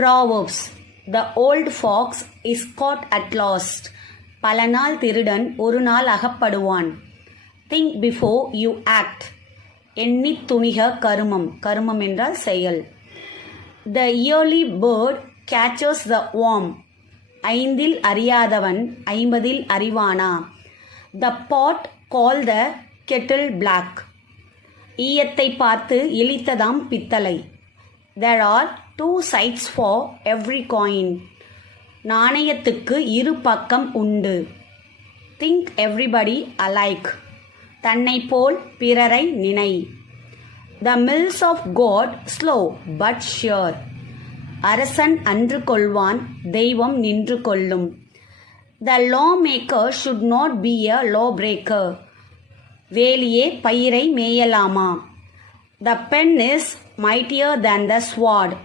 Proverbs. The old fox is caught at last. பல நாள் திருடன் ஒரு நாள் அகப்படுவான். Think before you act. எண்ணித் துணிக கருமம். கருமம் என்றால் செயல். The early bird catches the worm. ஐந்தில் அறியாதவன் ஐம்பதில் அறிவானா. The pot called the kettle black. ஈயத்தை பார்த்து இளித்ததாம் பித்தளை. There are two sides for every coin. நாணயத்துக்கு இரு பக்கம் உண்டு. Think everybody alike. தன்னை போல் பிறரை நினை. The mills of God slow but sure. அரசன் அன்று கொள்வான், தெய்வம் நின்று கொள்ளும். The lawmaker should not be a lawbreaker. வேலியே பயிரை மேயலாமா. The pen is mightier than the sword.